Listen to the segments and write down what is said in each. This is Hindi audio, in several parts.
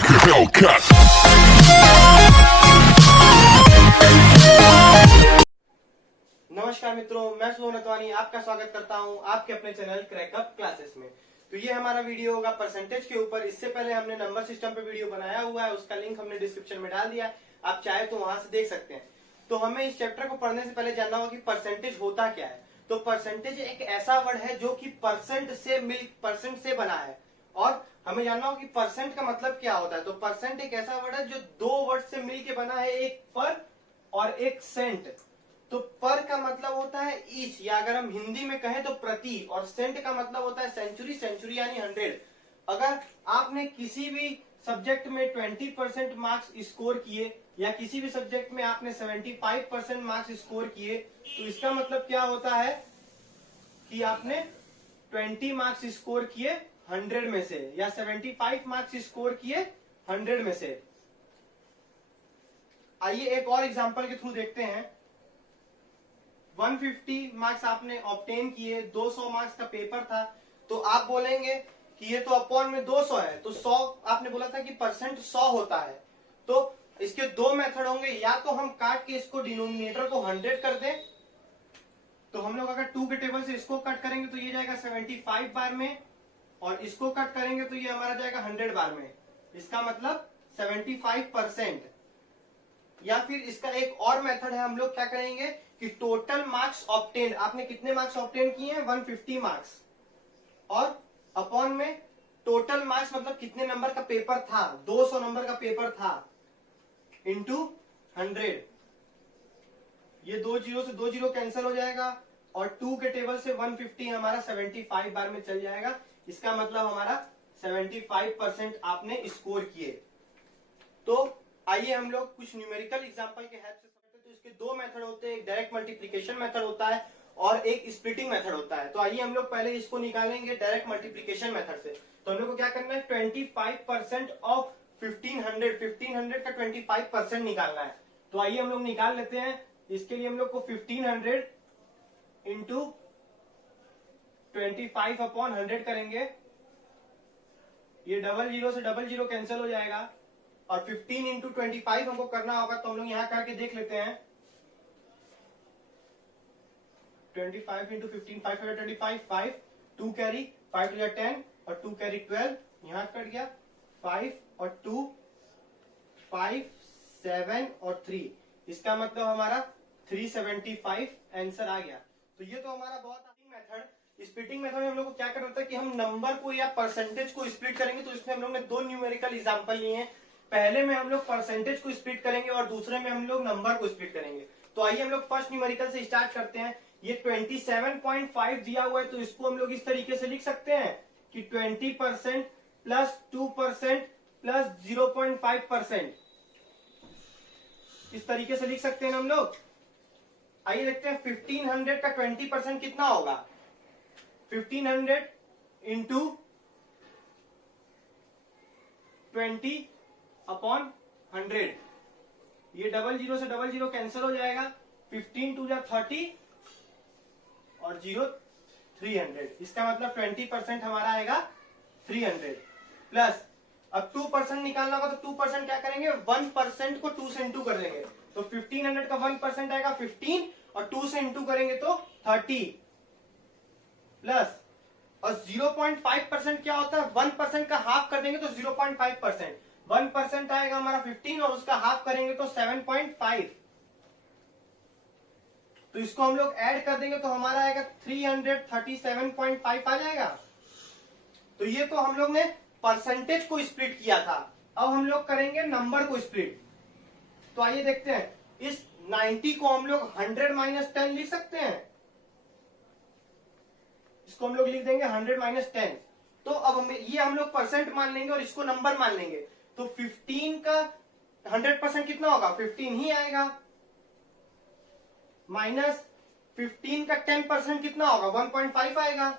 like a Hellcat. नमस्कार मित्रों, मैं सुमन रतवानी आपका स्वागत करता हूं आपके अपने चैनल क्रैकअप क्लासेस में। तो ये हमारा वीडियो होगा परसेंटेज के ऊपर। इससे पहले हमने नंबर सिस्टम पे वीडियो बनाया हुआ है, उसका लिंक हमने डिस्क्रिप्शन में डाल दिया है, आप चाहे तो वहां से देख सकते हैं। तो हमें इस चैप्टर को पढ़ने से पहले जानना होगा कि परसेंटेज होता क्या है। तो परसेंटेज एक ऐसा वर्ड है जो कि परसेंट से बना है, और हमें जानना होगा कि परसेंट का मतलब क्या होता है। तो परसेंट एक ऐसा वर्ड है जो दो वर्ड से मिलकर बना है, एक पर और एक सेंट। तो पर का मतलब होता है ईच, या अगर हम हिंदी में कहें तो प्रति, और सेंट का मतलब होता है सेंचुरी, सेंचुरी यानी 100। अगर आपने किसी भी सब्जेक्ट में 20% मार्क्स स्कोर किए, या किसी भी सब्जेक्ट में आपने 75% मार्क्स स्कोर किए, तो इसका मतलब क्या होता है कि आपने 20 मार्क्स स्कोर किए 100 में से, या 75 मार्क्स स्कोर किए 100 में से। आइए एक और एग्जांपल के थ्रू देखते हैं। 150 मार्क्स आपने ऑब्टेन किए, 200 मार्क्स का पेपर था। तो आप बोलेंगे कि ये तो अपॉन में 200 है, तो 100 आपने बोला था कि परसेंट 100 होता है। तो इसके दो मेथड होंगे, या तो हम काट के इसको डिनोमिनेटर को 100 कर दें। तो हम लोग अगर 2 के टेबल से इसको कट करेंगे तो ये जाएगा 75 बार में, और इसको कट करेंगे तो ये हमारा जाएगा 100 बार में। इसका मतलब 75%। या फिर इसका एक और मेथड है, हम लोग क्या करेंगे कि टोटल मार्क्स ऑब्टेन, आपने कितने मार्क्स ऑब्टेन किए हैं 150 मार्क्स, और अपॉन में टोटल मार्क्स मतलब कितने नंबर का पेपर था, 200 नंबर का पेपर था, इंटू 100। ये 2 जीरो से 2 जीरो कैंसिल हो जाएगा, और 2 के टेबल से 150 हमारा 75 बार में चल जाएगा। इसका मतलब हमारा 75% आपने स्कोर किए। तो आइए हम लोग कुछ न्यूमेरिकल एग्जांपल के हेल्प से समझते हैं। तो इसके दो मेथड होते हैं, एक डायरेक्ट मल्टीप्लिकेशन मेथड होता है और एक स्प्लिटिंग मेथड होता है। तो आइए हम लोग पहले इसको निकालेंगे डायरेक्ट मल्टीप्लिकेशन मेथड से। तो हम लोग को क्या करना है, 25% ऑफ 1500 का 25% निकालना है। तो आइए हम लोग निकाल लेते हैं। इसके लिए हम लोग को 1500 इंटू 25 अपॉन 100 करेंगे। ये डबल जीरो से डबल जीरो कैंसिल हो जाएगा, और 15 इंटू 25 हमको करना होगा। तो हम लोग यहां करके देख लेते हैं। 25 इंटू 15, 525, 5 2 कैरी, 5 टू 10 और 2 कैरी 12, यहां कट गया 5 और 2 5 7 और 3। इसका मतलब हमारा 375 आंसर आ गया। तो ये तो हमारा बहुत आसान मेथड। स्प्लिटिंग मेथड में हम लोग को क्या करना होता है कि हम नंबर को या परसेंटेज को स्प्लिट करेंगे। तो इसमें हम लोग ने दो न्यूमेरिकल एग्जांपल लिए हैं। पहले में हम लोग परसेंटेज को स्प्लिट करेंगे और दूसरे में हम लोग नंबर को स्प्लिट करेंगे। तो आइए हम लोग फर्स्ट न्यूमेरिकल से स्टार्ट करते हैं। ये 27.5 दिया हुआ है, तो इसको हम लोग इस तरीके से लिख सकते हैं कि 20% प्लस 2% प्लस 0.5%, इस तरीके से लिख सकते हैं हम लोग। आइए देखते हैं 1500 का 20% कितना होगा। 1500 इंटू 20 अपॉन 100, ये डबल जीरो से डबल जीरो कैंसिल हो जाएगा। 15 टू जा 30 और 0 300। इसका मतलब 20% हमारा आएगा 300। प्लस अब 2% निकालना होगा, तो 2% क्या करेंगे, 1% को 2 से इंटू कर देंगे। तो 1500 का 1% आएगा 15, और 2 से इंटू करेंगे तो 30। प्लस और 0.5% क्या होता है, 1% का हाफ कर देंगे तो 0.5%। 1% आएगा हमारा 15, और उसका हाफ करेंगे तो 7.5। तो इसको हम लोग ऐड कर देंगे तो हमारा आएगा 337.5 आ जाएगा। तो ये तो हम लोग ने परसेंटेज को स्प्लिट किया था। अब हम लोग करेंगे नंबर को स्प्लिट। तो आइए देखते हैं, इस 90 को हम लोग 100 माइनस 10 लिख सकते हैं। इसको हम लोग लिख देंगे 100 माइनस 10। तो अब ये हम लोग परसेंट मान लेंगे और इसको नंबर मान लेंगे। तो 15 का 100% कितना होगा, 15 ही आएगा। माइनस 15 का 10% कितना होगा, 1.5 आएगा।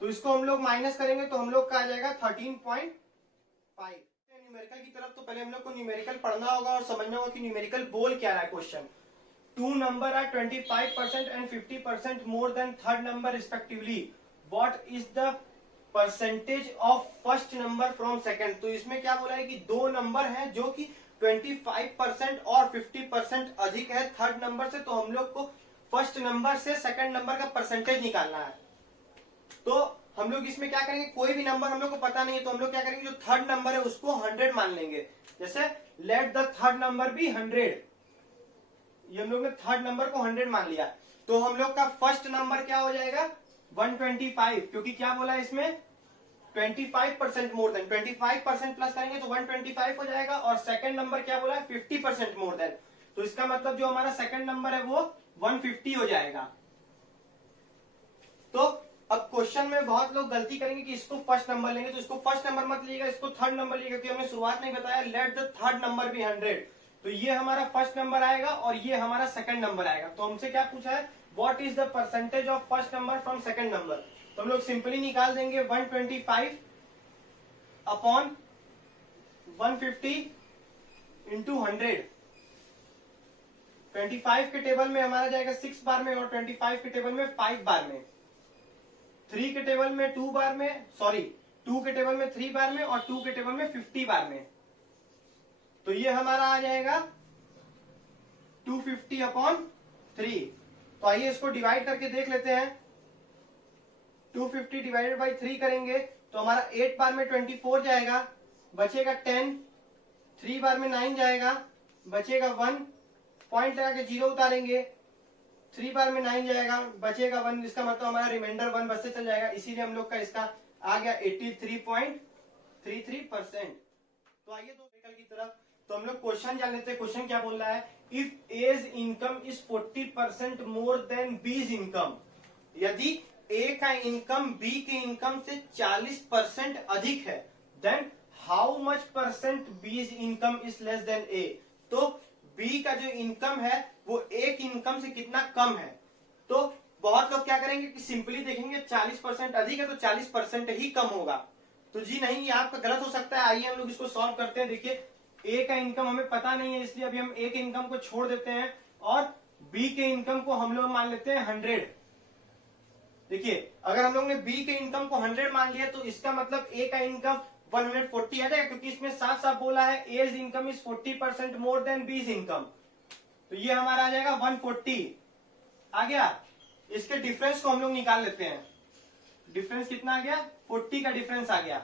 तो इसको हम लोग माइनस करेंगे तो हम लोग का आ जाएगा 13.5। न्यूमेरिकल की तरफ तो पहले हम लोग को न्यूमेरिकल पढ़ना होगा और समझना होगा कि न्यूमेरिकल बोल क्या रहा है question. Two number are 25% and 50% more than third number respectively. What is the percentage of first number from second. तो इसमें क्या बोला है कि दो नंबर हैं जो कि 25% और 50% अधिक है थर्ड नंबर से, तो हम लोग को फर्स्ट नंबर से सेकंड नंबर का परसेंटेज निकालना है। तो हम लोग इसमें क्या करेंगे, कोई भी नंबर हम लोग को पता नहीं है तो हम लोग क्या करेंगे, जो थर्ड नंबर है उसको 100 मान लेंगे। जैसे let the third number be 100, ये हम लोग ने थर्ड नंबर को 100 मान लिया। तो हम लोग का फर्स्ट नंबर क्या हो जाएगा 125, क्योंकि क्या बोला है इसमें 25% मोर देन, 25% प्लस करेंगे तो 125 हो जाएगा। और सेकंड नंबर क्या बोला है 50% मोर देन, तो इसका मतलब जो हमारा सेकंड नंबर है वो 150 हो जाएगा। तो अब क्वेश्चन में बहुत लोग गलती करेंगे कि इसको फर्स्ट नंबर लेंगे, तो इसको फर्स्ट नंबर मत लीजिएगा, इसको थर्ड नंबर लीजिएगा, क्योंकि हमने शुरुआत में बताया let the third number be 100। तो ये हमारा फर्स्ट नंबर आएगा और ये हमारा सेकंड नंबर आएगा। तो हमसे क्या पूछा है, what is the percentage of first number from second number. तो हम लोग सिंपली निकाल देंगे 125 अपॉन 150 इंटू 100। 25 के टेबल में हमारा जाएगा 6 बार में और 25 के टेबल में 5 बार में, 3 के टेबल में 2 बार में, सॉरी 2 के टेबल में 3 बार में और 2 के टेबल में 50 बार में। तो ये हमारा आ जाएगा 250 अपॉन 3। तो आइए इसको डिवाइड करके देख लेते हैं। 250 डिवाइडेड बाई 3 करेंगे तो हमारा 8 बार में 24 जाएगा, बचेगा 10, 3 बार में 9 जाएगा, बचेगा 1, पॉइंट लगा के 0 उतारेंगे, 3 बार में 9 जाएगा, बचेगा 1, इसका मतलब हमारा रिमाइंडर 1 बच से चल जाएगा। इसीलिए हम लोग का इसका आ गया 83.33%। तो आइए तो विकल्प की तरफ, तो हम लोग क्वेश्चन जान लेते हैं। क्वेश्चन क्या बोल रहा है, if A's income is 40% more than B's income, यदि ए का इनकम बी के इनकम से 40% अधिक है, then how much percent B's income is less than A. तो बी का जो इनकम है वो ए की इनकम से कितना कम है। तो बहुत लोग क्या करेंगे कि सिंपली देखेंगे 40% अधिक है तो 40% ही कम होगा। तो जी नहीं, ये आपका गलत हो सकता है। आइए हम लोग इसको सॉल्व करते हैं। देखिए ए का इनकम हमें पता नहीं है, इसलिए अभी हम ए के इनकम को छोड़ देते हैं और बी के इनकम को हम लोग मान लेते हैं 100। देखिए अगर हम लोग ने बी के इनकम को 100 मान लिया तो इसका मतलब ए का इनकम 140 आ जाएगा, क्योंकि इसमें साफ साफ बोला है A's income is 40% more than B's income. तो ये हमारा आ जाएगा 140 आ गया। इसके डिफरेंस को हम लोग निकाल लेते हैं। डिफरेंस कितना आ गया, 40 का डिफरेंस आ गया।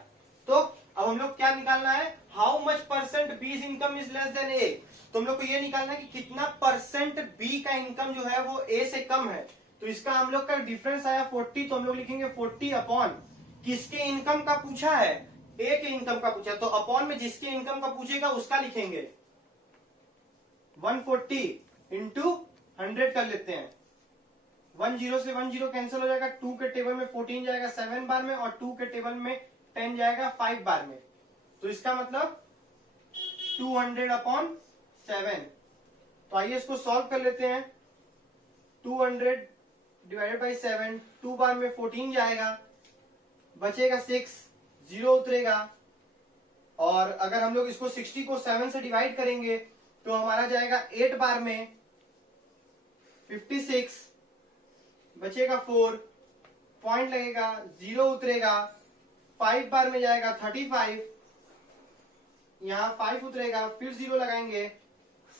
तो अब हम लोग क्या निकालना है, how much percent B's income is less than A. तो हम लोग को ये निकालना है कि कितना परसेंट बी का इनकम जो है वो ए से कम है। तो इसका हम लोग का डिफरेंस आया 40, तो हम लोग लिखेंगे 40 अपॉन किसके इनकम का पूछा है, ए के इनकम का पूछा, तो अपॉन में जिसके इनकम का पूछेगा उसका लिखेंगे। 140 इंटू 100 कर लेते हैं। 10 से 10 कैंसिल हो जाएगा, 2 के टेबल में 14 जाएगा 7 बार में और 2 के टेबल में 10 जाएगा 5 बार में। तो इसका मतलब 200 अपॉन 7। तो आइए इसको सॉल्व कर लेते हैं। 200 डिवाइडेड बाई 7, 2 बार में 14 जाएगा, बचेगा 6, 0 उतरेगा। और अगर हम लोग इसको 60 को 7 से डिवाइड करेंगे तो हमारा जाएगा 8 बार में 56, बचेगा 4, पॉइंट लगेगा, 0 उतरेगा, 5 बार में जाएगा 35, यहाँ 5 उतरेगा, फिर 0 लगाएंगे,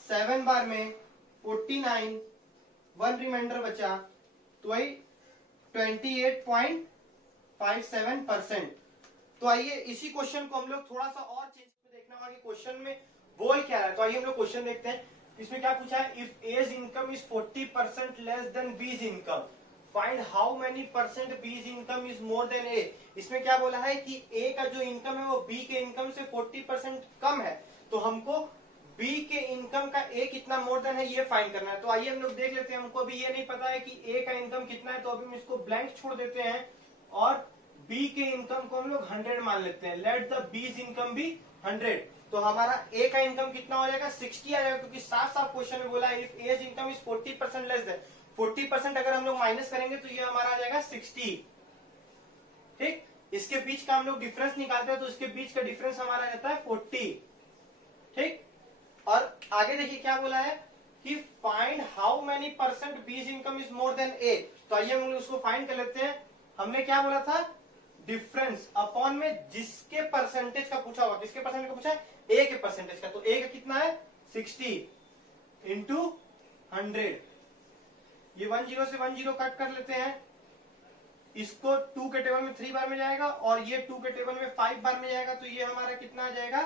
7 बार में 49, 1 रिमाइंडर बचा, तो वही 28.57%। तो आइए इसी क्वेश्चन को हम लोग थोड़ा सा और चेंज करके देखना होगा कि क्वेश्चन में बोल क्या रहा है। तो आइए हम लोग क्वेश्चन देखते हैं। इसमें क्या पूछा है, if A's income is 40% less than B's income, find how many percent B's income is more than A. इसमें क्या बोला है कि ए का जो इनकम है वो बी के इनकम से 40% कम है, तो हमको बी के इनकम का ए कितना मोर देन है ये फाइंड करना है। तो आइए हम लोग देख लेते हैं। हमको अभी ये नहीं पता है कि ए का इनकम कितना है, तो अभी हम इसको ब्लैंक छोड़ देते हैं और बी के इनकम को हम लोग 100 मान लेते हैं। Let the B's income be 100। तो हमारा ए का इनकम कितना हो जाएगा, 60 आ जाएगा, क्योंकि साफ साफ क्वेश्चन में बोला है if A's income is 40% less than, 40% अगर हम लोग माइनस करेंगे तो ये हमारा आ जाएगा 60। ठीक, इसके बीच का हम लोग डिफरेंस निकालते हैं तो इसके बीच का डिफरेंस हमारा आ जाता है 40। ठीक, और आगे देखिए क्या बोला है कि find how many percent B's income is more than A. तो आइए हम उसको फाइंड कर लेते हैं। हमने क्या बोला था, डिफरेंस अपॉन में जिसके परसेंटेज का पूछा हुआ, किसके परसेंटेज का पूछा है, ए के परसेंटेज का। तो ए का कितना है 60 इंटू 100। ये 10 से 10 कट कर लेते हैं, इसको 2 के टेबल में 3 बार में जाएगा और ये 2 के टेबल में 5 बार में जाएगा। तो ये हमारा कितना आ जाएगा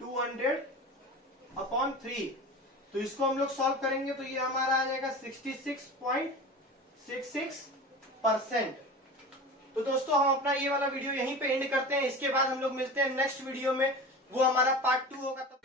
200/3। तो इसको हम लोग सॉल्व करेंगे तो ये हमारा आ जाएगा 66.66%। तो दोस्तों हम अपना ये वाला वीडियो यहीं पे एंड करते हैं। इसके बाद हम लोग मिलते हैं नेक्स्ट वीडियो में, वो हमारा पार्ट 2 होगा।